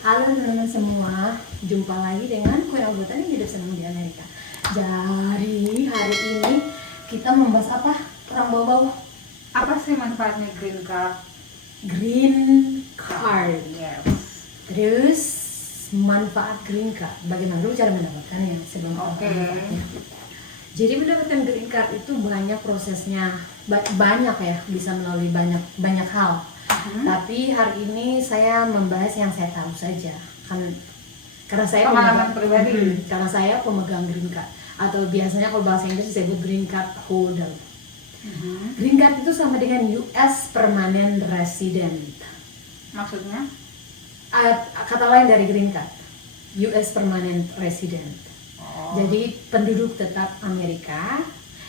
Halo teman-teman semua, jumpa lagi dengan Queen Augusta yang hidup senang di Amerika. Jadi hari ini kita membahas apa? Orang bau-bau Apa sih manfaatnya green card? green card. Yes. Terus manfaat green card, bagaimana dulu cara mendapatkannya sebelum kita Oke. tahu manfaatnya. Jadi mendapatkan green card itu banyak prosesnya, banyak ya, bisa melalui banyak hal. Tapi hari ini saya membahas yang saya tahu saja, karena saya Pengalaman pribadi. karena saya pemegang green card, atau biasanya kalau bahasa Inggris disebut green card holder. Green card itu sama dengan US permanent resident. Maksudnya? Kata lain dari green card, US permanent resident. Jadi penduduk tetap Amerika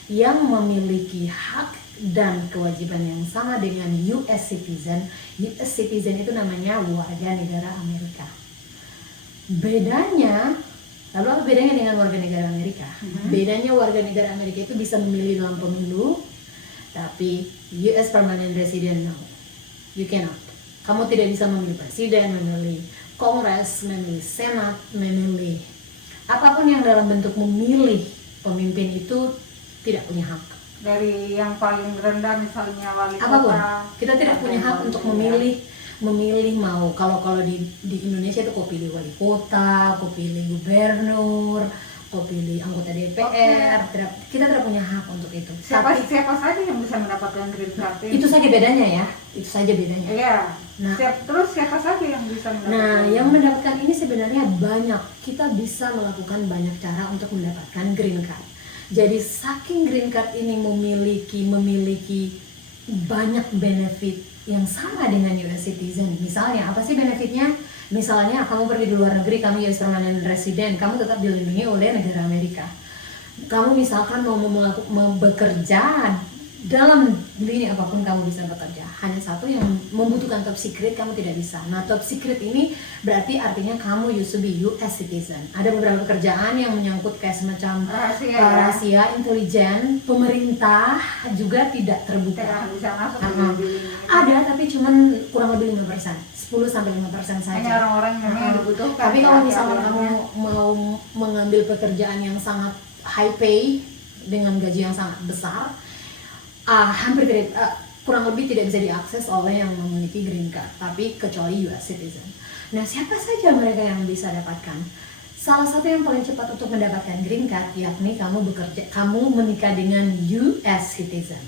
yang memiliki hak dan kewajiban yang sama dengan US citizen. US citizen itu namanya warga negara Amerika. Bedanya, lalu apa bedanya dengan warga negara Amerika? Bedanya warga negara Amerika itu bisa memilih dalam pemilu, tapi US permanent resident no, you cannot. Kamu tidak bisa memilih presiden, memilih kongres, memilih senat, memilih apapun yang dalam bentuk memilih pemimpin itu tidak punya hak. Dari yang paling rendah misalnya wali Apapun, kota. kita tidak punya hak untuk memilih mau kalau di Indonesia itu kau pilih wali kota, kau pilih gubernur, kau pilih anggota DPR. Kita tidak punya hak untuk itu. Siapa Tapi saja yang bisa mendapatkan green card ini? itu saja bedanya ya, itu saja bedanya. Iya. Nah, Terus siapa saja yang bisa mendapatkan? Nah, yang mendapatkan ini sebenarnya banyak. Kita bisa melakukan banyak cara untuk mendapatkan green card. Jadi saking green card ini memiliki banyak benefit yang sama dengan US citizen. Misalnya, apa sih benefitnya? Misalnya kamu pergi di luar negeri, kamu US permanent resident, kamu tetap dilindungi oleh negara Amerika. Kamu misalkan mau bekerja dalam lini apapun kamu bisa bekerja. Hanya satu yang membutuhkan top secret kamu tidak bisa. Nah, top secret ini berarti artinya kamu used to be US citizen. Ada beberapa pekerjaan yang menyangkut kayak semacam rahasia intelijen, pemerintah juga tidak terbuka. Tidak bisa masuk Ada tapi cuman kurang lebih 5%, 10-5% saja. hanya orang-orang yang memang dibutuhkan. Tapi kalau misalkan kamu mau mengambil pekerjaan yang sangat high pay dengan gaji yang sangat besar, kurang lebih tidak bisa diakses oleh yang memiliki green card, tapi kecuali US citizen. Nah, siapa saja mereka yang bisa dapatkan? Salah satu yang paling cepat untuk mendapatkan green card yakni kamu menikah dengan US citizen.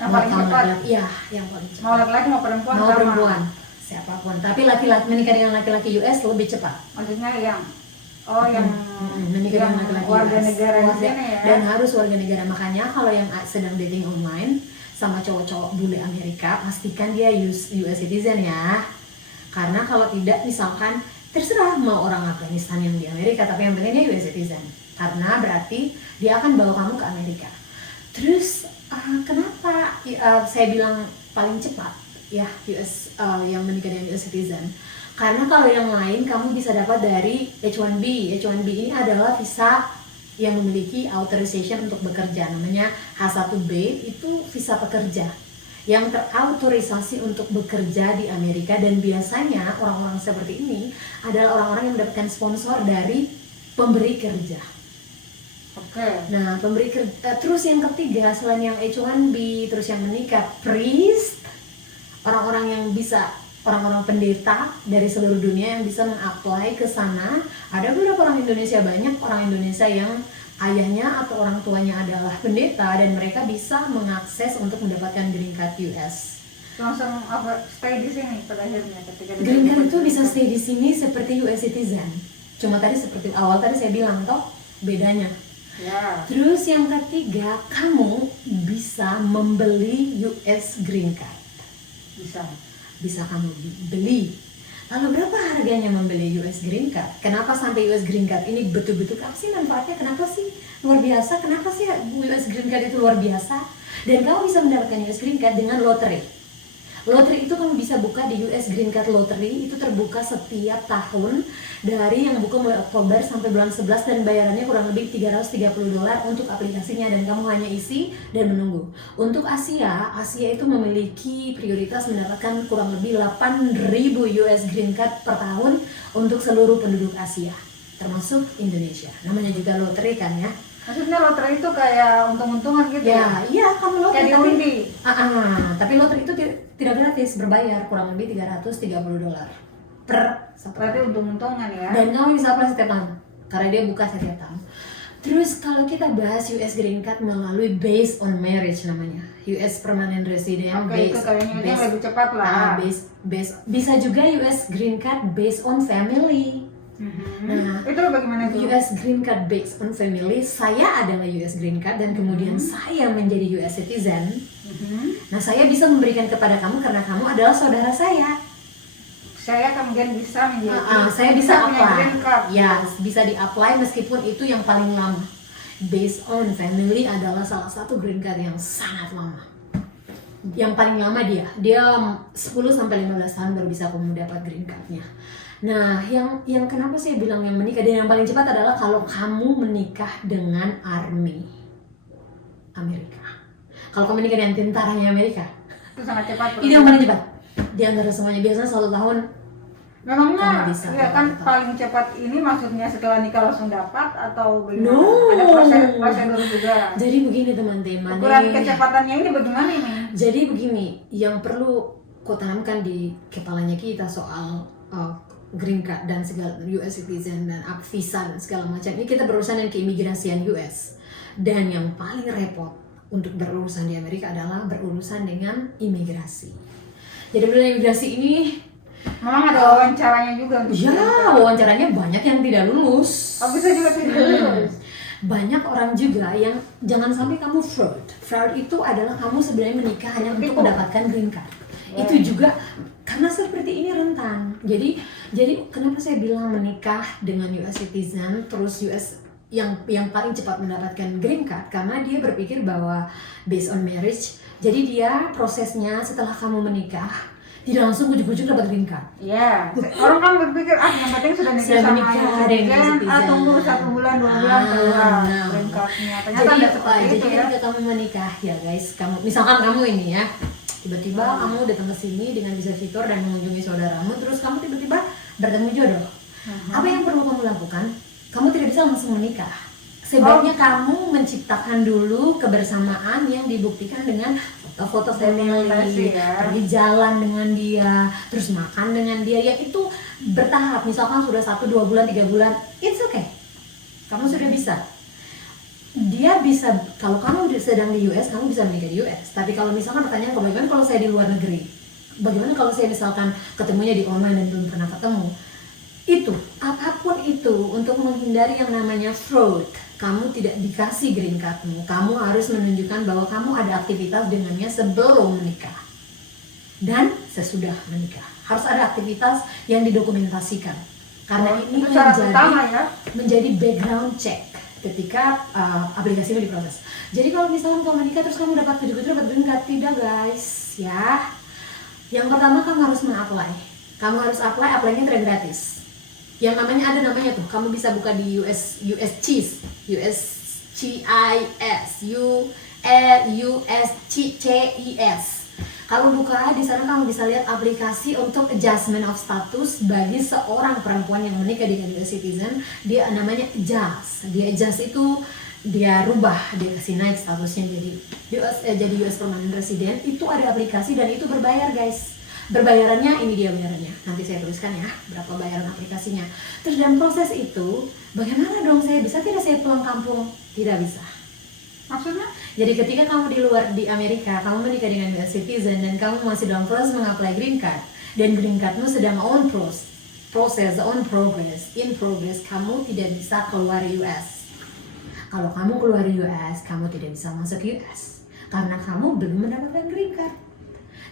Yang paling cepat? Iya, yang paling cepat. Mau laki-laki mau perempuan? Mau sama? perempuan, siapapun. Tapi laki-laki menikah dengan laki-laki US lebih cepat. Maksudnya yang yang menikah dengan laki-laki warga US. negara di sini ya. Dan harus warga negara. Makanya kalau yang sedang dating online sama cowok-cowok bule Amerika, pastikan dia US citizen ya. Karena kalau tidak, misalkan terserah mau orang Afghanistan yang di Amerika, tapi yang penting dia US citizen. Karena berarti dia akan bawa kamu ke Amerika. Terus kenapa saya bilang paling cepat ya US yang menikah dengan US citizen? Karena kalau yang lain kamu bisa dapat dari H1B. H1B ini adalah visa yang memiliki authorization untuk bekerja, namanya H1B, itu visa pekerja yang terautorisasi untuk bekerja di Amerika, dan biasanya orang-orang seperti ini adalah orang-orang yang mendapatkan sponsor dari pemberi kerja. Oke. Nah, pemberi kerja. Terus yang ketiga selain yang H1B, terus yang menikah, priest, orang-orang pendeta dari seluruh dunia yang bisa meng-apply ke sana. Ada beberapa orang Indonesia, banyak orang Indonesia yang ayahnya atau orang tuanya adalah pendeta, dan mereka bisa mengakses untuk mendapatkan green card US. Langsung stay di sini pada akhirnya ketika Green card itu bisa stay di sini seperti US citizen. Cuma tadi seperti awal tadi saya bilang toh bedanya. Ya. Terus yang ketiga, kamu bisa membeli US green card. Bisa kamu beli. Lalu berapa harganya membeli US green card? Kenapa sampai US green card ini betul-betul apa sih manfaatnya? Kenapa sih luar biasa? Kenapa sih US green card itu luar biasa? Dan kamu bisa mendapatkan US green card dengan lotre. Lottery itu kamu bisa buka di US Green Card Lottery, itu terbuka setiap tahun dari yang buka mulai Oktober sampai bulan 11 dan bayarannya kurang lebih $330 untuk aplikasinya dan kamu hanya isi dan menunggu. Untuk Asia itu memiliki prioritas mendapatkan kurang lebih 8.000 US Green Card per tahun untuk seluruh penduduk Asia, termasuk Indonesia. Namanya juga lottery kan ya. Maksudnya lotre itu kayak untung-untungan gitu Ya, iya kamu lottery. Kayak diundi. Tapi lottery itu tidak gratis, berbayar kurang lebih $330 per satu Berarti kali. untung-untungan ya. Dan kamu bisa apply setiap tahun karena dia buka setiap tahun. Terus kalau kita bahas US Green Card melalui based on marriage namanya, US Permanent Resident. Oke, itu kayaknya yang lebih cepat lah. Bisa juga US Green Card based on family. Nah, Itu bagaimana itu? US Green Card based on family, saya adalah US Green Card dan kemudian saya menjadi US citizen. Nah, saya bisa memberikan kepada kamu karena kamu adalah saudara saya. Saya kemudian bisa menjadi Saya bisa punya apply. green card. Ya, bisa di-apply meskipun itu yang paling lama. Based on family adalah salah satu green card yang sangat lama. Yang paling lama dia 10 sampai 15 tahun baru bisa kamu dapat green card-nya. Nah, yang kenapa saya bilang yang menikah dan yang paling cepat adalah kalau kamu menikah dengan Army Amerika. Kalau kamu menikah dengan tentaranya Amerika, Itu sangat cepat. itu yang paling cepat. Di antara semuanya biasanya 1 tahun. Memangnya Kamu bisa ya kan dapat. paling cepat ini maksudnya setelah nikah langsung dapat atau bagaimana? No. Ada prosedur juga. Jadi begini teman-teman. Ukuran Ini- kecepatannya ini bagaimana ini? Jadi begini, yang perlu kau tanamkan di kepalanya kita soal green card dan segala US citizen dan visa dan segala macam. Ini kita berurusan dengan keimigrasian US. Dan yang paling repot untuk berurusan di Amerika adalah berurusan dengan imigrasi. Jadi berurusan imigrasi ini, Memang ada wawancaranya juga untuk green ya card. wawancaranya banyak yang tidak lulus. Oh, bisa juga tidak lulus. Banyak orang juga yang jangan sampai kamu fraud. Fraud itu adalah kamu sebenarnya menikah hanya untuk Tipu. mendapatkan green card. Itu juga karena seperti ini rentan. Jadi kenapa saya bilang menikah dengan US citizen terus US yang paling cepat mendapatkan green card karena dia berpikir bahwa based on marriage. Jadi dia prosesnya setelah kamu menikah tidak langsung ujuk-ujuk dapat green card. Iya, orang kan berpikir yang penting sudah nikah Sudah sama menikah yang dengan citizen, citizen. tunggu 1 bulan 2 bulan keluar Nah. green cardnya. Ternyata Jadi, tidak seperti jadi itu ya. ketika kamu menikah ya guys, misalkan kamu ini ya, tiba-tiba kamu datang ke sini dengan visa visitor dan mengunjungi saudaramu, terus kamu tiba-tiba bertemu jodoh. Apa yang perlu kamu lakukan? Kamu tidak bisa langsung menikah. Sebaiknya kamu menciptakan dulu kebersamaan yang dibuktikan dengan foto-foto family, Dokumentasi ya. pergi jalan dengan dia, terus makan dengan dia, ya itu bertahap. Misalkan sudah 1, 2 bulan, 3 bulan, it's okay. Kamu sudah bisa. Dia bisa, kalau kamu sedang di US, kamu bisa menikah di US. Tapi kalau misalkan pertanyaan, bagaimana kalau saya di luar negeri? Bagaimana kalau saya misalkan ketemunya di online dan belum pernah ketemu? Itu, apapun itu, untuk menghindari yang namanya fraud. Kamu tidak dikasih green cardmu, kamu harus menunjukkan bahwa kamu ada aktivitas dengannya sebelum menikah dan sesudah menikah. Harus ada aktivitas yang didokumentasikan karena ini itu syarat utama ya. menjadi background check ketika aplikasi ini diproses. Jadi kalau misalnya kamu menikah terus kamu dapat dapat green card, tidak guys ya. Yang pertama kamu harus mengapply. Kamu harus apply-nya tidak gratis. Yang namanya ada namanya tuh, kamu bisa buka di USCIS. Kalau buka di sana kamu bisa lihat aplikasi untuk adjustment of status bagi seorang perempuan yang menikah dengan US citizen. Dia namanya adjust. Dia adjust itu dia rubah, dia kasih naik statusnya jadi US permanent resident. Itu ada aplikasi dan itu berbayar guys. Berbayarannya ini dia bayarannya, nanti saya tuliskan ya berapa bayaran aplikasinya. Terus dalam proses itu bagaimana dong bisa tidak saya pulang kampung? Tidak bisa. Maksudnya? Jadi ketika kamu di Amerika, kamu menikah dengan US citizen dan kamu masih dalam proses mengapply green card dan green cardmu sedang on progress, kamu tidak bisa keluar US. Kalau kamu keluar US, kamu tidak bisa masuk US karena kamu belum mendapatkan green card.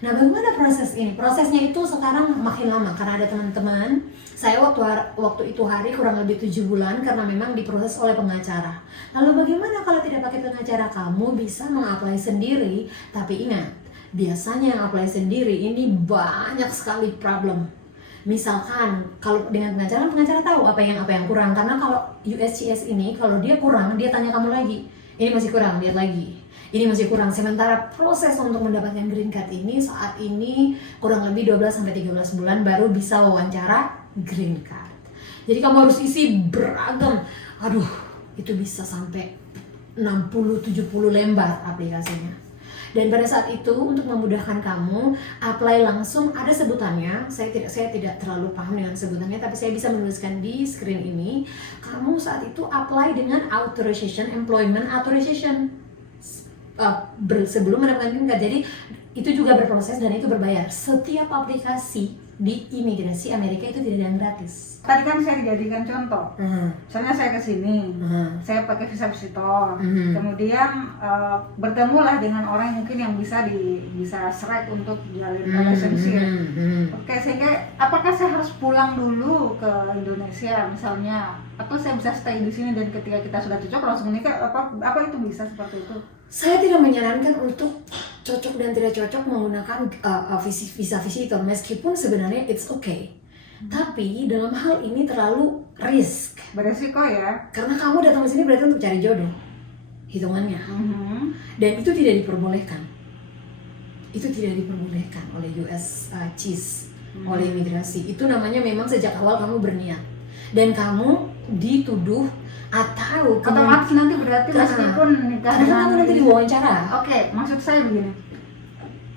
Nah, bagaimana proses ini? Prosesnya itu sekarang makin lama karena ada teman-teman. Saya waktu itu hari kurang lebih 7 bulan karena memang diproses oleh pengacara. Lalu bagaimana kalau tidak pakai pengacara? Kamu bisa mengapply sendiri, tapi ingat, biasanya yang apply sendiri ini banyak sekali problem. Misalkan kalau dengan pengacara tahu apa yang kurang, karena kalau USCIS ini kalau dia kurang dia tanya kamu lagi, ini masih kurang, lihat lagi, ini masih kurang. Sementara proses untuk mendapatkan green card ini saat ini kurang lebih 12-13 bulan baru bisa wawancara green card. Jadi kamu harus isi beragam, aduh itu bisa sampai 60-70 lembar aplikasinya. Dan pada saat itu untuk memudahkan kamu apply langsung, ada sebutannya. Saya tidak terlalu paham dengan sebutannya, tapi saya bisa menuliskan di screen ini. Kamu saat itu apply dengan authorization, employment authorization sebelum mendapatkan green card. Jadi itu juga berproses dan itu berbayar. Setiap aplikasi di imigrasi Amerika itu tidak ada yang gratis. Tadi kan saya dijadikan contoh. Misalnya saya ke sini, saya pakai visa visitor. Kemudian bertemulah dengan orang yang mungkin yang bisa select untuk jalin relationship. Oke, sehingga apakah saya harus pulang dulu ke Indonesia misalnya, atau saya bisa stay di sini dan ketika kita sudah cocok langsung menikah? Apa itu bisa seperti itu? Saya tidak menyarankan untuk cocok dan tidak cocok menggunakan visa visitor, meskipun sebenarnya it's okay. Tapi dalam hal ini terlalu risk. Beresiko ya. Karena kamu datang ke sini berarti untuk cari jodoh, hitungannya. Dan itu tidak diperbolehkan. Itu tidak diperbolehkan oleh US CIS, oleh imigrasi. Itu namanya memang sejak awal kamu berniat dan kamu dituduh atau otomatis nanti berarti meskipun nikah karena kamu nanti diwawancara. Oke, maksud saya begini,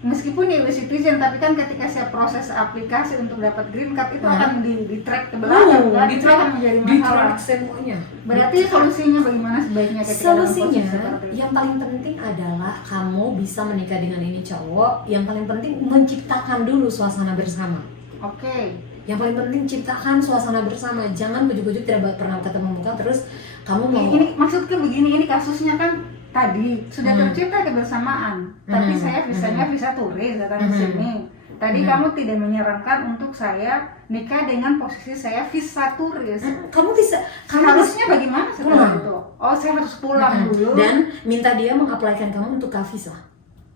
meskipun US citizen, tapi kan ketika saya proses aplikasi untuk dapat green card itu akan di track ke belakang, kan? Itu akan menjadi masalah. Semuanya. Berarti solusinya bagaimana sebaiknya ketika dalam Solusinya posisi seperti itu? yang paling penting adalah kamu bisa menikah dengan ini cowok. Yang paling penting menciptakan dulu suasana bersama. Oke. Yang paling penting ciptakan suasana bersama. Jangan ujuk-ujuk tidak pernah ketemu muka terus kamu mau. Ini maksudnya begini, ini kasusnya kan tadi sudah tercipta kebersamaan, tapi saya visanya visa turis datang di sini. Tadi kamu tidak menyarankan untuk saya nikah dengan posisi saya visa turis. Kamu bisa, harusnya bagaimana setelah itu? Oh, saya harus pulang dulu dan minta dia mengaplikan kamu untuk visa.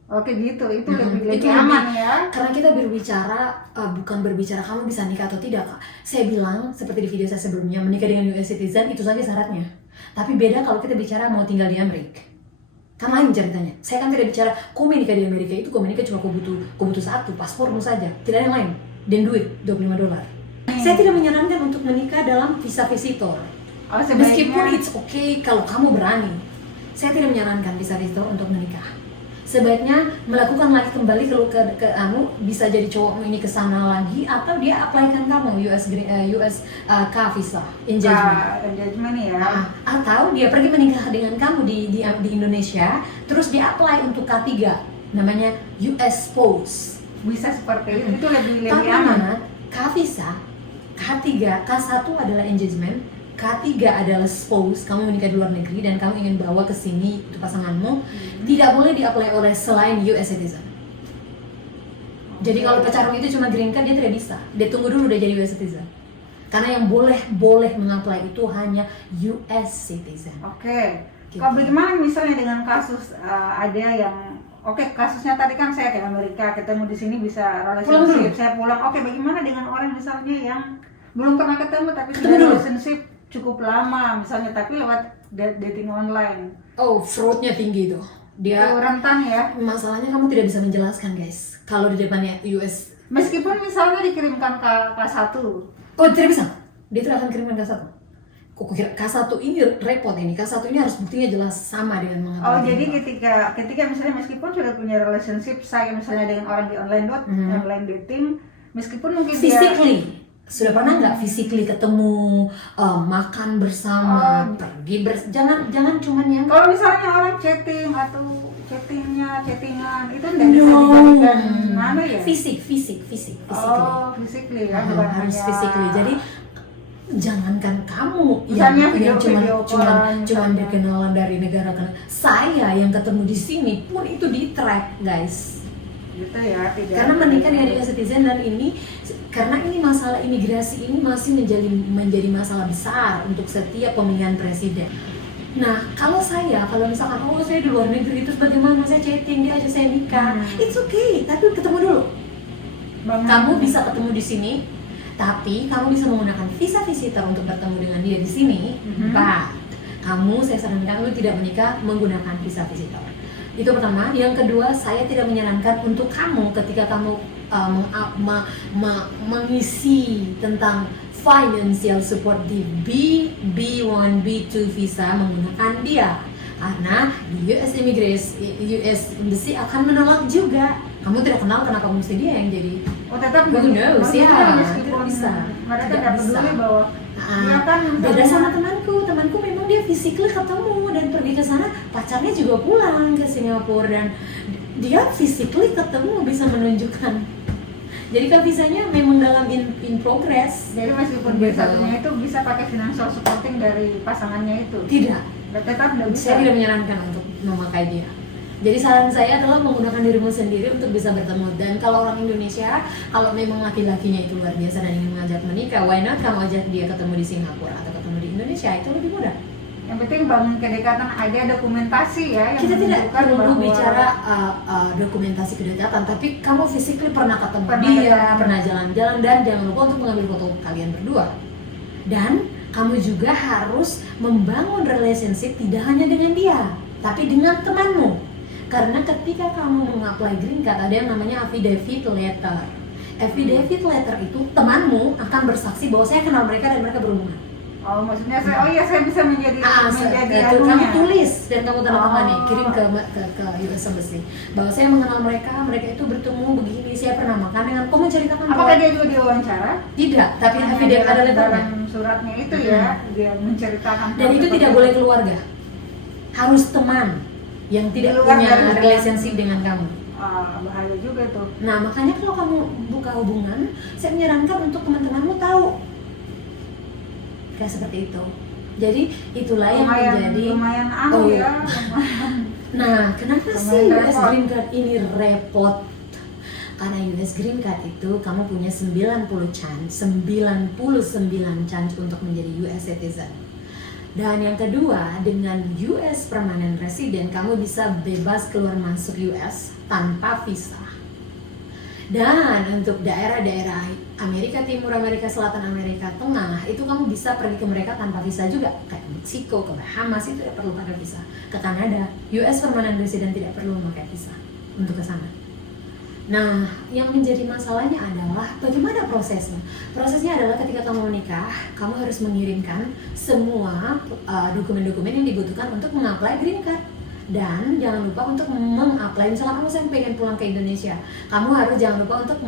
Oke gitu, itu lebih aman ya. Karena kita berbicara bukan berbicara kamu bisa nikah atau tidak, Kak. Saya bilang seperti di video saya sebelumnya, menikah dengan US citizen itu saja syaratnya. Tapi beda kalau kita bicara mau tinggal di Amerika. Kan lain ceritanya. Saya kan tidak bicara kau menikah di Amerika, itu kau menikah cuma kau butuh satu, paspormu saja. Tidak ada yang lain. Dan duit $25. Saya tidak menyarankan untuk menikah dalam visa visitor. Meskipun it's okay kalau kamu berani. Saya tidak menyarankan visa visitor untuk menikah. Sebaiknya melakukan lagi kembali ke bisa jadi cowok ini ke sana lagi atau dia apply-kan kamu US K visa engagement ya. Atau dia pergi menikah dengan kamu di Indonesia terus dia apply untuk K3 namanya US spouse. Bisa seperti itu lebih aman. K visa, K3, K1 adalah engagement, K3 adalah spouse, kamu menikah di luar negeri dan kamu ingin bawa ke sini itu pasanganmu, tidak boleh di-apply oleh selain US citizen. Jadi kalau pacarmu itu cuma green card, dia tidak bisa. Dia tunggu dulu dia jadi US citizen. Karena yang boleh mengapply itu hanya US citizen. Oke. Gitu. Kalau bagaimana misalnya dengan kasus ada yang kasusnya tadi kan saya ke Amerika, ketemu di sini bisa relationship, saya pulang. Oke, bagaimana dengan orang misalnya yang belum pernah ketemu tapi sudah relationship cukup lama misalnya, tapi lewat dating online. Oh, fraudnya tinggi tuh. Dia rentan ya. Masalahnya kamu tidak bisa menjelaskan, guys. Kalau di depannya US, meskipun misalnya dikirimkan ke K1. Oh, tidak bisa. Dia tidak akan kirimkan K1. Kok kira K1 ini repot ini. K1 ini harus buktinya jelas sama dengan mengapa. Oh, jadi ketika misalnya meskipun sudah punya relationship saya misalnya dengan orang di online dating, meskipun mungkin physically sudah pernah nggak physically ketemu, makan bersama, pergi jangan cuman yang kalau misalnya orang chatting atau chattingan itu tidak bisa dibandingkan mana ya? Fisik. Oh, physically ya, harus physically. Jadi jangankan kamu misalnya yang cuman berkenalan dari negara kan, saya yang ketemu di sini pun itu di track, guys. Gitu ya, karena menikah dengan US citizen dan ini karena ini masalah imigrasi ini masih menjadi masalah besar untuk setiap pemilihan presiden. Nah, kalau misalkan saya di luar negeri terus bagaimana saya chatting dia aja saya nikah, it's okay, tapi ketemu dulu. Kamu bisa ketemu di sini, tapi kamu bisa menggunakan visa visitor untuk bertemu dengan dia di sini. Saya sarankan kamu tidak menikah menggunakan visa visitor. Itu pertama. Yang kedua, saya tidak menyarankan untuk kamu ketika kamu mengisi tentang financial support di B1, B2 visa menggunakan dia, karena di US Embassy akan menolak juga. Kamu tidak kenal, kenapa mesti dia yang jadi? Tetap who knows, ya, tidak bisa. Mereka tidak peduli bahwa dia kan beda sama temanku memang dia physically ketemu dan pergi ke sana, pacarnya juga pulang ke Singapura dan dia physically ketemu, bisa menunjukkan. Jadi kan visanya memang dalam in progress. Jadi meskipun satunya itu bisa pakai financial supporting dari pasangannya itu? Tidak. Tetap tidak bisa? Saya tidak menyarankan untuk memakai dia. Jadi saran saya adalah menggunakan dirimu sendiri untuk bisa bertemu. Dan kalau orang Indonesia, kalau memang laki-lakinya itu luar biasa dan ingin mengajak menikah, why not kamu ajak dia ketemu di Singapura atau ketemu di Indonesia, itu lebih mudah. Yang penting bangun kedekatan, ada dokumentasi ya yang kita tidak perlu bahwa bicara dokumentasi kedekatan, tapi kamu physically pernah ketemu dia, pernah jalan-jalan, dan jangan lupa untuk mengambil foto kalian berdua. Dan kamu juga harus membangun relationship tidak hanya dengan dia, tapi dengan temanmu. Karena ketika kamu mengapply green card, ada yang namanya affidavit letter. Affidavit letter itu temanmu akan bersaksi bahwa saya kenal mereka dan mereka berhubungan. Oh, maksudnya saya bisa menjadi kamu tulis dan kamu tanda tangani, kirim ke US Embassy bahwa saya mengenal mereka itu bertemu begini, saya pernah makan dengan, kamu ceritakan. Apakah dia juga diwawancara? Tidak, tapi affidavit ada letternya. Dalam suratnya itu ya, dia menceritakan. Dan itu tidak boleh keluarga, harus teman yang tidak punya relationship dengan kamu. Bahaya juga tuh. Nah, makanya kalau kamu buka hubungan, saya menyarankan untuk teman-temanmu tahu kayak seperti itu. Jadi itulah yang menjadi lumayan ya. Nah, kenapa sih US Green Card ini repot? Karena US Green Card itu kamu punya 99 chance untuk menjadi US citizen. Dan yang kedua, dengan US Permanent Resident, kamu bisa bebas keluar masuk US tanpa visa. Dan untuk daerah-daerah Amerika Timur, Amerika Selatan, Amerika Tengah, itu kamu bisa pergi ke mereka tanpa visa juga. Kayak Meksiko, ke Bahamas, itu tidak perlu pakai visa. Ke Kanada, US Permanent Resident tidak perlu memakai visa untuk ke sana. Nah, yang menjadi masalahnya adalah bagaimana prosesnya? Prosesnya adalah ketika kamu menikah, kamu harus mengirimkan semua dokumen-dokumen yang dibutuhkan untuk mengapply green card. Dan jangan lupa untuk mengapply, misalnya kamu pengen pulang ke Indonesia, kamu harus jangan lupa untuk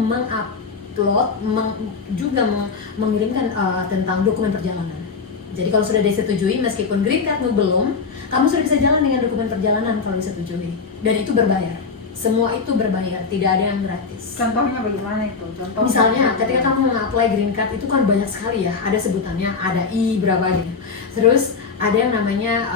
mengirimkan tentang dokumen perjalanan. Jadi kalau sudah disetujui, meskipun green cardmu belum, kamu sudah bisa jalan dengan dokumen perjalanan kalau disetujui. Dan itu berbayar. Semua itu berbayar, tidak ada yang gratis. Contohnya bagaimana itu? Misalnya ketika kamu mengapply green card itu kan banyak sekali ya, ada sebutannya, ada berapa gitu. Terus ada yang namanya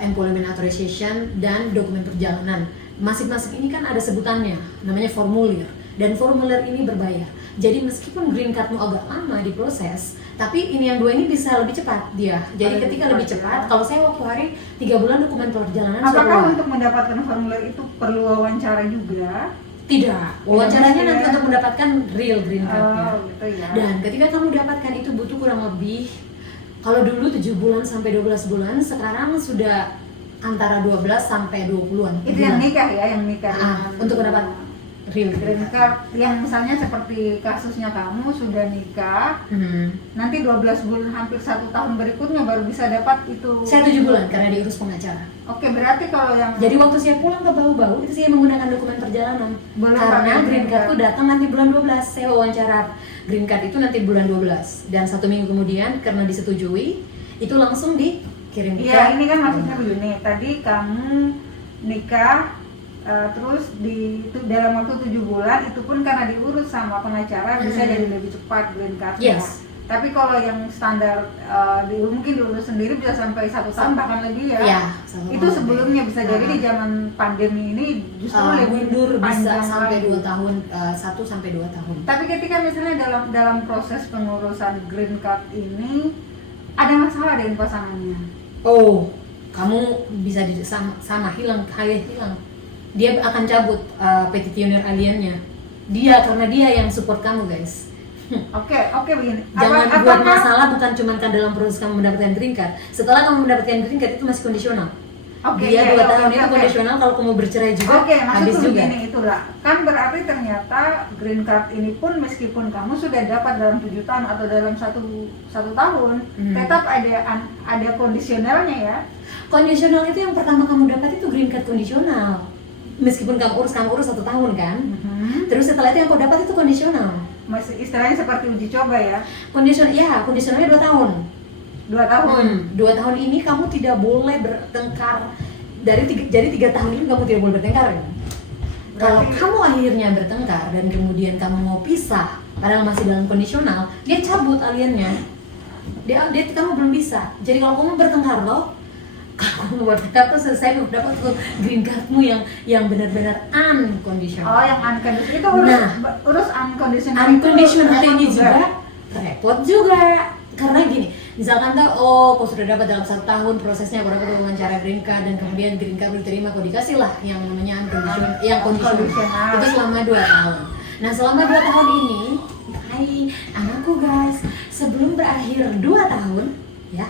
employment authorization dan dokumen perjalanan. Masing-masing ini kan ada sebutannya, namanya formulir. Dan formulir ini berbayar. Jadi meskipun green cardmu agak lama diproses, tapi ini yang dua ini bisa lebih cepat dia. Jadi ketika lebih cepat, kalau saya waktu hari 3 bulan dokumen perjalanan. Apakah untuk mendapatkan formulir itu perlu wawancara juga? Tidak, wawancaranya nanti untuk mendapatkan real green cardnya. Gitu ya. Dan ketika kamu dapatkan itu butuh kurang lebih, kalau dulu 7 bulan sampai 12 bulan, sekarang sudah antara 12 sampai 20-an. Itu yang nikah ya, yang nikah. Untuk mendapat real green card yang misalnya seperti kasusnya kamu sudah nikah, nanti 12 bulan hampir 1 tahun berikutnya baru bisa dapat itu. Saya 7 bulan karena diurus pengacara. Oke, berarti kalau yang jadi waktu saya pulang ke Bau-Bau itu saya menggunakan dokumen perjalanan. Karena green cardku datang nanti bulan 12. Saya wawancara green card itu nanti bulan 12 dan 1 minggu kemudian karena disetujui itu langsung dikirim. Iya, ini kan maksudnya begini. Tadi kamu nikah terus dalam waktu 7 bulan itu pun karena diurus sama pengacara bisa jadi lebih cepat green cardnya. Yes. Tapi kalau yang standar mungkin diurus sendiri bisa sampai 1 tahun bahkan lebih ya. Ya, itu sebelumnya bisa jadi di zaman pandemi ini justru lebih mundur bisa sampai lagi. 2 tahun, 1 sampai 2 tahun. Tapi ketika misalnya dalam proses pengurusan green card ini ada masalah dengan pasangannya. Oh, kamu bisa sama hilang. Dia akan cabut petitioner aliennya. Karena dia yang support kamu, guys. Oke, begini. Jangan buat masalah bukan cuma kan dalam proses kamu mendapatkan green card. Setelah kamu mendapatkan green card itu masih kondisional. Dia 2 tahun itu kondisional, kalau kamu bercerai juga habis juga. Begini, itulah. Kan berarti ternyata green card ini pun meskipun kamu sudah dapat dalam 7 tahun atau dalam satu tahun, tetap ada kondisionalnya ya. Kondisional itu yang pertama kamu dapat itu green card kondisional. Meskipun kamu urus 1 tahun kan. Terus setelah itu yang kau dapat itu kondisional. Masih istilahnya seperti uji coba ya. Kondisionalnya 2 tahun. 2 tahun. 2 tahun ini kamu tidak boleh bertengkar. Jadi 3 tahun ini kamu tidak boleh bertengkar ya? Kalau kamu akhirnya bertengkar dan kemudian kamu mau pisah padahal masih dalam kondisional, dia cabut aliennya. Kamu belum bisa. Jadi kalau kamu bertengkar loh, kalau kamu bertengkar tuh selesai kamu dapat tuh green cardmu yang benar-benar unconditional. Yang unconditional itu urus unconditional. Unconditional ini juga repot juga. Karena gini, misalkan kau sudah dapat dalam 1 tahun prosesnya, kau dapat wawancara green card dan kemudian green card diterima, kau dikasih lah yang namanya unconditional, yang conditional. Itu selama 2 tahun. Nah selama 2 tahun ini, hai anakku guys, sebelum berakhir 2 tahun, ya,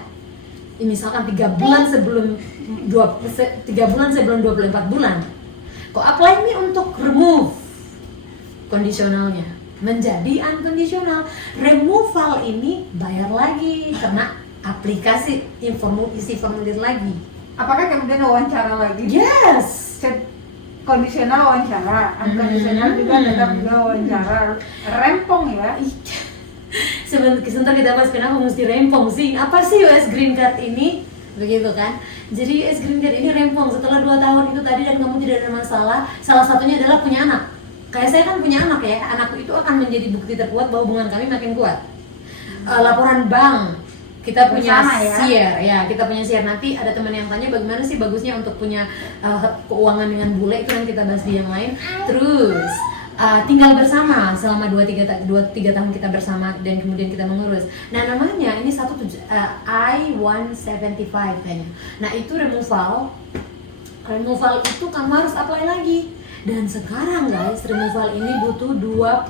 misalkan 3 bulan sebelum 24 bulan, kau apply ini untuk remove kondisionalnya menjadi unconditional. Removal ini bayar lagi karena aplikasi isi formulir lagi. Apakah kemudian wawancara lagi? Yes. Kondisional wawancara, unconditional juga tetap juga wawancara. Rempong ya. Sebentar kita bahas kenapa mesti rempong sih. Apa sih US Green Card ini? Begitu kan. Jadi US Green Card ini rempong setelah 2 tahun itu tadi dan kamu tidak ada masalah. Salah satunya adalah punya anak. Kayak saya kan punya anak ya, anakku itu akan menjadi bukti terkuat bahwa hubungan kami makin kuat. Laporan bank, kita punya share ya, kita punya share. Nanti ada teman yang tanya bagaimana sih bagusnya untuk punya keuangan dengan bule, itu nanti kita bahas di yang lain. Terus tinggal bersama selama 2-3 tahun kita bersama dan kemudian kita mengurus. Nah namanya ini I-175 kayaknya. Nah itu removal itu kamu harus apply lagi. Dan sekarang guys, removal ini butuh 21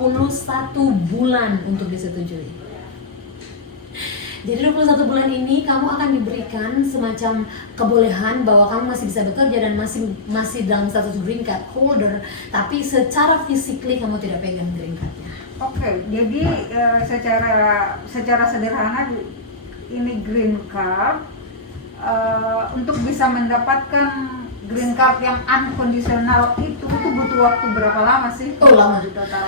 bulan untuk disetujui. Jadi 21 bulan ini kamu akan diberikan semacam kebolehan bahwa kamu masih bisa bekerja dan masih dalam status green card holder, tapi secara physically kamu tidak pegang green cardnya. Oke, jadi secara sederhana ini green card untuk bisa mendapatkan green card yang unconditional itu butuh waktu berapa lama sih? Lama.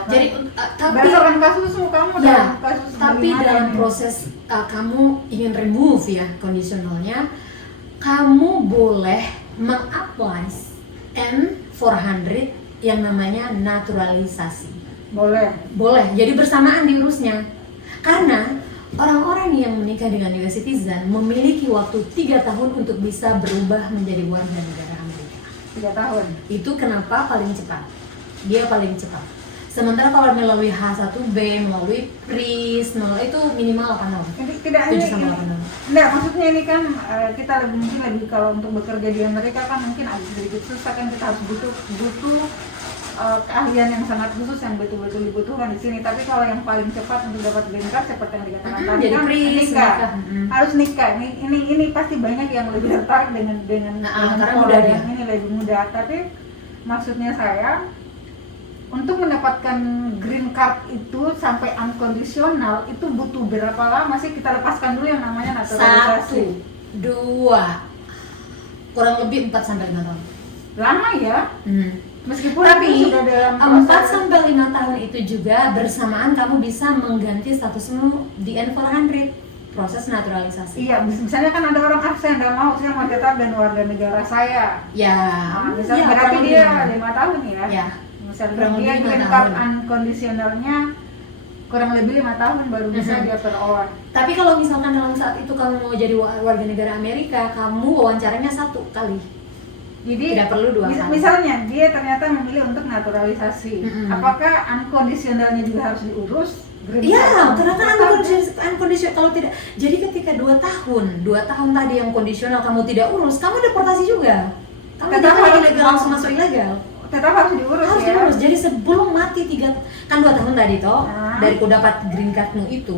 Jadi berdasarkan kasusmu kamu dalam kasus tapi dalam proses kamu ingin remove ya kondisionalnya, kamu boleh mengapply N400 yang namanya naturalisasi. Boleh. Jadi bersamaan diurusnya. Karena orang-orang yang menikah dengan US citizen memiliki waktu 3 tahun untuk bisa berubah menjadi warga negara Amerika. 3 tahun. Itu kenapa paling cepat. Dia paling cepat. Sementara kalau melalui H1B, melalui PRIS, itu minimal 8 tahun. Tidak ini. Enggak, maksudnya ini kan kita lebih kalau untuk bekerja di Amerika kan mungkin agak sedikit susah kan, kita harus butuh keahlian yang sangat khusus yang betul-betul dibutuhkan di sini. Tapi kalau yang paling cepat untuk dapat green card seperti yang dikatakan tadi kan nikah. Harus nikah. Ini pasti banyak yang lebih tertarik dengan pola yang ini lebih mudah. Tapi maksudnya saya untuk mendapatkan green card itu sampai unconditional itu butuh berapa lama sih? Kita lepaskan dulu yang namanya naturalisasi. 1, 2, kurang lebih 4-5 tahun. Lama ya? Meskipun tapi sudah dalam 4-5 tahun itu juga bersamaan kamu bisa mengganti statusmu di N400, proses naturalisasi. Iya, misalnya kan ada orang saya nggak mau, saya mau tetap dan warga negara saya. Ya. Misalnya berarti dia 5 tahun ya? Ya. Misalnya dia green card unconditionalnya kurang lebih 5 tahun baru bisa dia peroleh. Tapi kalau misalkan dalam saat itu kamu mau jadi warga negara Amerika, kamu wawancaranya 1 kali. Jadi tidak perlu 2 kali. Misalnya dia ternyata memilih untuk naturalisasi, apakah unconditionalnya juga harus diurus Iya, karena kan unconditional kalau tidak. Jadi ketika 2 tahun tadi yang kondisional kamu tidak urus, kamu deportasi juga. Kamu Tetap tidak harus ilegal langsung masuk ilegal. Tetap harus diurus Harus ya. diurus. Jadi sebelum mati 2 tahun tadi toh, Ah. dari ku dapat green cardmu itu,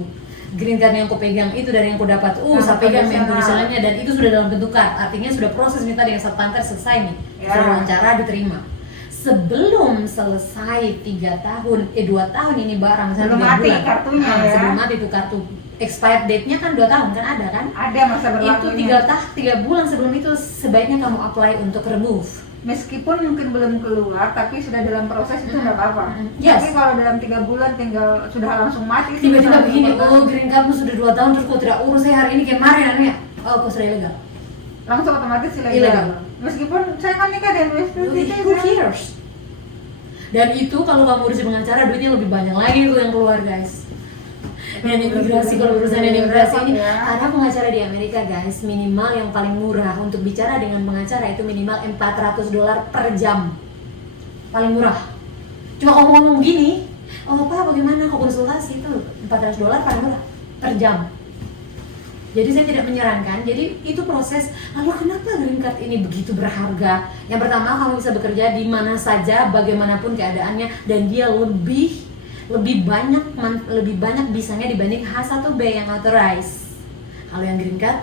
green card yang ku pegang itu dari yang ku dapat, saya pegang yang kondisional. kondisionalnya dan itu sudah dalam bentuk card. Artinya sudah proses minta dengan satpam selesai nih, Ya. sudah wawancara diterima. Sebelum selesai 2 tahun ini barang Belum 3 mati bulan. kartunya ya. Sebelum mati itu kartu expired date-nya kan 2 tahun kan ada kan? Ada masa berlakunya. Itu 3 bulan sebelum itu sebaiknya kamu apply untuk remove. Meskipun mungkin belum keluar, tapi sudah dalam proses itu nggak apa-apa. Yes. Tapi kalau dalam 3 bulan tinggal sudah langsung mati. Tiba-tiba sudah begini, langsung green cardmu sudah 2 tahun terus kau tidak urus saya hari ini kemarin anu ya. Oh, kau sudah ilegal. langsung otomatis Ilegal. ilegal. Meskipun saya kan nikah dan Who cares? Dan itu kalau kamu urusin pengacara duitnya lebih banyak lagi tuh yang keluar guys. Dan imigrasi, kalau urusan yang imigrasi ini, karena pengacara di Amerika guys, minimal yang paling murah untuk bicara dengan pengacara itu minimal $400 per jam, paling murah. Cuma kamu ngomong gini, oh Pak bagaimana kau konsultasi itu $400 paling murah per jam. Jadi saya tidak menyarankan. Jadi itu proses. Lalu kenapa green card ini begitu berharga? Yang pertama, kamu bisa bekerja di mana saja, bagaimanapun keadaannya, dan dia lebih banyak bisanya dibanding H1B yang authorized. Kalau yang green card,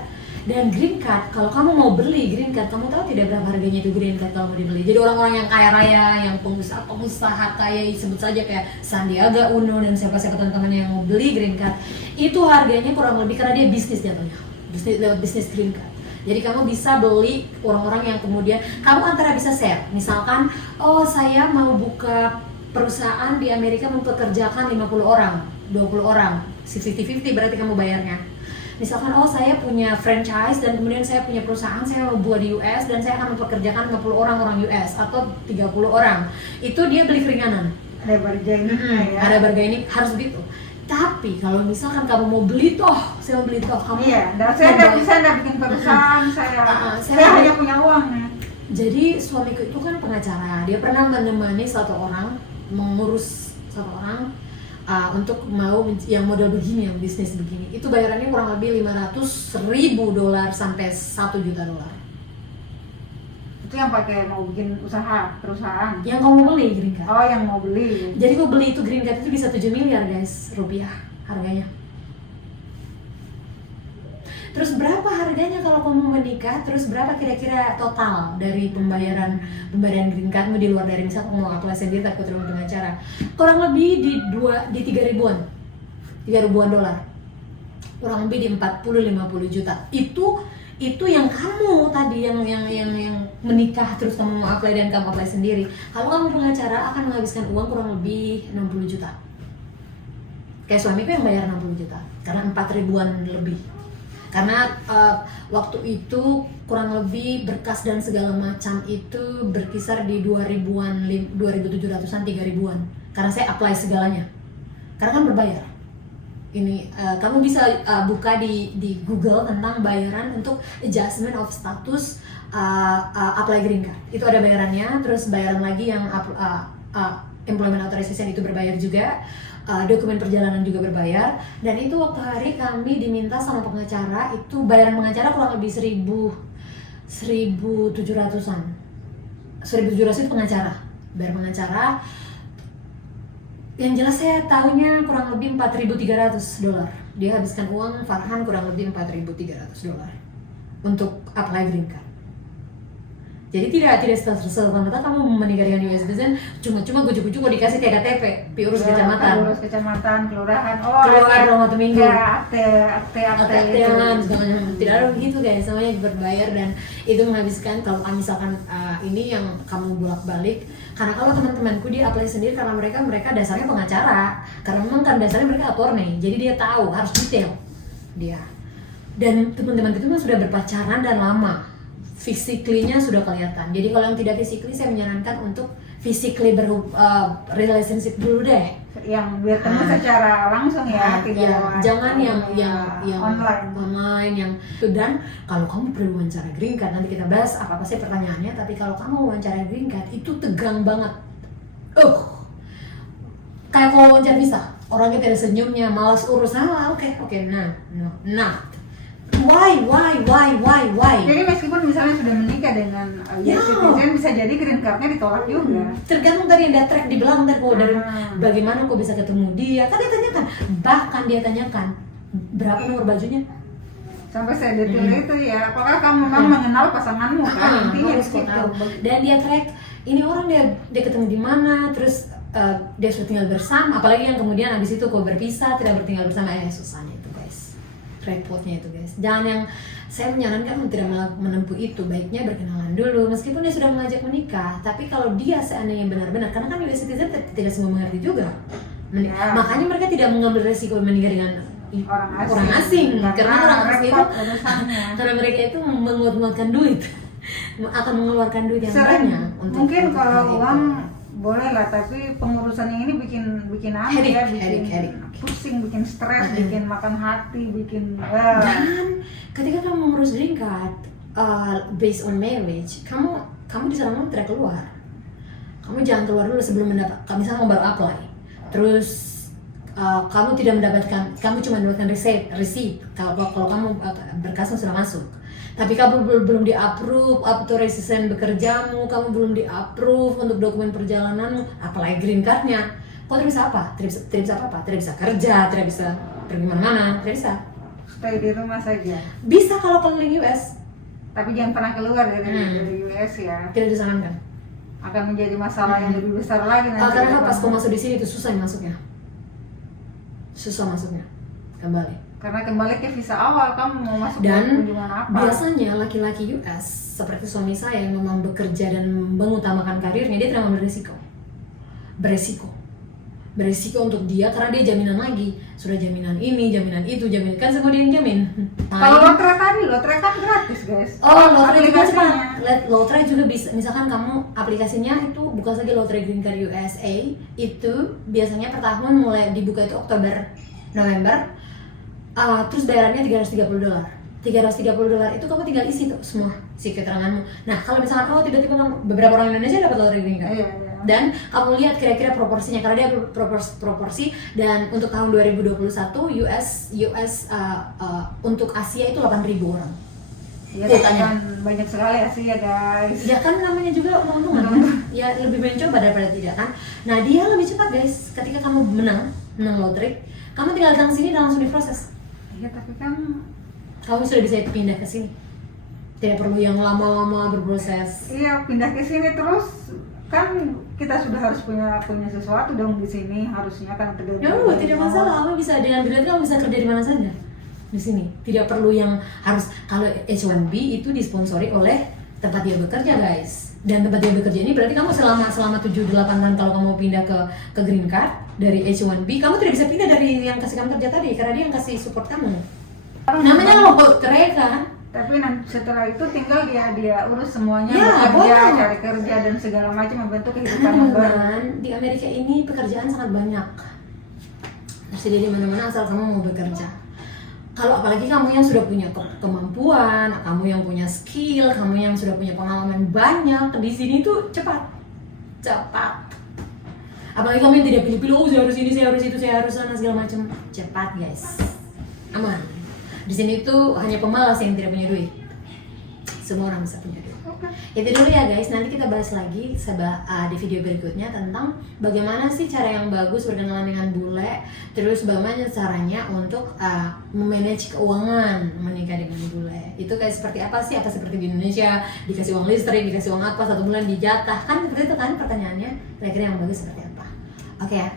dan green card kalau kamu mau beli green card, kamu tahu tidak berapa harganya itu green card kalau mau dibeli. Jadi orang-orang yang kaya raya, yang pengusaha kaya, sebut saja kayak Sandiaga Uno dan siapa-siapa teman-teman yang mau beli green card, itu harganya kurang lebih karena dia bisnis jatuhnya, lewat bisnis green card. Jadi kamu bisa beli orang-orang yang kemudian kamu antara bisa share. Misalkan, oh saya mau buka perusahaan di Amerika mempekerjakan 50 orang, 20 orang, 50-50 berarti kamu bayarnya. Misalkan, oh saya punya franchise dan kemudian saya punya perusahaan, saya mau buat di US dan saya akan mempekerjakan 50 orang US atau 30 orang. Itu dia beli keringanan. Ada bargaining ya. Ada bargaining, harus begitu. Tapi kalau misalkan kamu mau beli saya mau beli kamu. Iya, dan saya nggak bisa bikin perusahaan, saya hanya punya uang ya. Jadi suamiku itu kan pengacara, dia pernah menemani mengurus satu orang untuk mau yang model begini, yang bisnis begini. Itu bayarannya kurang lebih $500,000 sampai $1 juta. Itu yang pakai mau bikin perusahaan. Yang kamu beli green card. Oh, yang mau beli. Jadi kau beli itu green card itu bisa 7 miliar guys, rupiah harganya. Terus berapa harganya kalau kamu menikah? Terus berapa kira-kira total dari pembayaran green cardmu di luar dari misal kamu mau apply sendiri tapi terima pengacara? Kurang lebih di 3 ribuan dolar. Kurang lebih di 40-50 juta. Itu yang kamu tadi yang menikah terus kamu mau apply dan kamu apply sendiri. Kalau kamu pengacara akan menghabiskan uang kurang lebih 60 juta. Kayak suamiku yang bayar 60 juta karena 4 ribuan lebih. Karena waktu itu kurang lebih berkas dan segala macam itu berkisar di 2.000-an, 2.700-an, 3.000-an. Karena saya apply segalanya. Karena kan berbayar. Ini kamu bisa buka di Google tentang bayaran untuk adjustment of status apply green card. Itu ada bayarannya, terus bayaran lagi yang employment authorization itu berbayar juga. Dokumen perjalanan juga berbayar, dan itu waktu hari kami diminta sama pengacara, itu bayaran pengacara kurang lebih 1.700-an. 1.700 itu pengacara, bayar pengacara. Yang jelas saya tahunya kurang lebih $4.300. Dia habiskan uang Farhan kurang lebih $4.300 untuk apply green card. Jadi tidak serta-merta kamu menikah dengan US citizen cuma gujuk-gujuk kok dikasih kayak KTP, urus kecamatan. Urus kecamatan, kelurahan. Keluar dalam 1 minggu. Ya, akte Tidak ada begitu guys, semuanya berbayar dan itu menghabiskan kalau misalkan ini yang kamu bolak-balik. Karena kalau teman-temanku dia apply sendiri karena mereka dasarnya pengacara. Karena memang kan dasarnya mereka attorney, jadi dia tahu harus detail dia. Dan teman-teman itu sudah berpacaran dan lama. Physically-nya sudah kelihatan. Jadi kalau yang tidak physically, saya menyarankan untuk physically relationship dulu deh. Yang bertemu secara langsung ya, tidak jangan yang online yang itu. Dan kalau kamu perlu wawancara green card, nanti kita bahas apa sih pertanyaannya. Tapi kalau kamu wawancara green card itu tegang banget. Kayak kalau wawancara visa. orangnya tidak senyumnya, malas urus. Oke, nah, why? Jadi meskipun misalnya sudah menikah dengan US citizen, bisa jadi green card-nya ditolak juga. Tergantung dari yang dia track di belakang tadi, dari bagaimana kok bisa ketemu dia. Kan dia tanyakan, bahkan dia tanyakan berapa nomor bajunya. Sampai saya detail itu ya, apakah kamu memang mengenal pasanganmu kan? Intinya harus kau gitu. tahu. Dan dia track ini orang dia ketemu di mana, terus dia sudah tinggal bersama, apalagi yang kemudian abis itu kok berpisah, tidak bertinggal bersama, susahnya itu guys, repotnya itu guys. Jangan yang saya menyarankan untuk tidak menempuh itu, baiknya berkenalan dulu meskipun dia sudah mengajak menikah. Tapi kalau dia seandainya benar-benar, karena kan US citizen tidak semua mengerti juga, makanya mereka tidak mengambil resiko menikah dengan orang asing karena orang asing itu karena mereka itu menguatkan duit akan mengeluarkan duit yang banyak untuk mungkin kalau uang boleh lah, tapi pengurusan yang ini bikin apa ya, bikin pusing, bikin stres, bikin makan hati, bikin dan ketika kamu mengurus green card based on marriage, kamu disarankan tidak keluar. Kamu jangan keluar dulu sebelum mendapat, misalnya kamu baru apply terus kamu tidak mendapatkan, kamu cuma mendapatkan receipt kalau kamu berkasmu sudah masuk, tapi kamu belum di-approve authorization bekerjamu, kamu belum di-approve untuk dokumen perjalananmu, apalagi green card-nya, kau tidak bisa apa? Tidak bisa apa-apa, tidak bisa kerja, tidak bisa pergi mana-mana, tidak bisa. Stay di rumah saja. Bisa kalau keliling US, tapi jangan pernah keluar dari US ya. tidak disarankan. Akan menjadi masalah yang lebih besar lagi nanti. Karena pas kau masuk di sini itu susah masuknya. Susah masuknya kembali. Karena kembali ke visa awal, kamu mau masuk dan kunjungan apa? Biasanya laki-laki US seperti suami saya yang memang bekerja dan mengutamakan karirnya, dia tidak mengambil beresiko untuk dia karena dia jaminan lagi, sudah jaminan ini, jaminan itu, jaminan kan semua dia yang jamin. Kalau lotre kan gratis guys. Lotre juga cepat. Lotre juga bisa, misalkan kamu aplikasinya itu buka saja Lotre Green Card USA, itu biasanya per tahun mulai dibuka itu Oktober, November, terus bayarannya $330. $330 itu kamu tinggal isi tuh semua si keteranganmu. Nah kalau misalkan tiba-tiba beberapa orang Indonesia dapat Lotre Green Card. Iya. Dan kamu lihat kira-kira proporsinya, karena dia proporsi, dan untuk tahun 2021 US untuk Asia itu 8.000 orang. Iya kan banyak sekali Asia guys. Ya kan namanya juga untung-untungan kan? Ya lebih mencoba daripada tidak kan. Nah dia lebih cepat guys, ketika kamu menang lotre, kamu tinggal datang sini dan langsung diproses. Iya tapi kan kamu sudah bisa pindah ke sini, tidak perlu yang lama-lama berproses. Iya pindah ke sini terus kan kita sudah harus punya sesuatu dong di sini, harusnya kan tidak masalah, kamu bisa dengan green card kamu bisa kerja di mana saja di sini, tidak perlu yang harus. Kalau H1B itu disponsori oleh tempat dia bekerja guys, dan tempat dia bekerja ini berarti kamu selama 7-8 tahun kalau kamu pindah ke green card dari H1B, kamu tidak bisa pindah dari yang kasih kamu kerja tadi karena dia yang kasih support kamu, namanya lotre kan. Tapi setelah itu tinggal dia urus semuanya, ya, bekerja, cari kerja dan segala macam, membentuk kehidupan yang baru. Di Amerika ini pekerjaan sangat banyak, tersedia di mana-mana asal kamu mau bekerja. Kalau apalagi kamu yang sudah punya kemampuan, kamu yang punya skill, kamu yang sudah punya pengalaman banyak, di sini tuh cepat. Apalagi kamu yang tidak pilih-pilih, saya harus ini, saya harus itu, saya harus sana segala macam, cepat guys, aman. Di sini tuh hanya pemalas yang tidak punya duit. Semua orang bisa punya duit. Itu dulu ya guys, nanti kita bahas lagi di video berikutnya tentang bagaimana sih cara yang bagus berkenalan dengan bule, terus bagaimana caranya untuk memanage keuangan menikah dengan bule. Itu kayak seperti apa sih? Apa seperti di Indonesia dikasih uang listrik, dikasih uang apa, 1 bulan dijatah, kan seperti itu kan pertanyaannya. Kira-kira yang bagus seperti apa? Oke ya.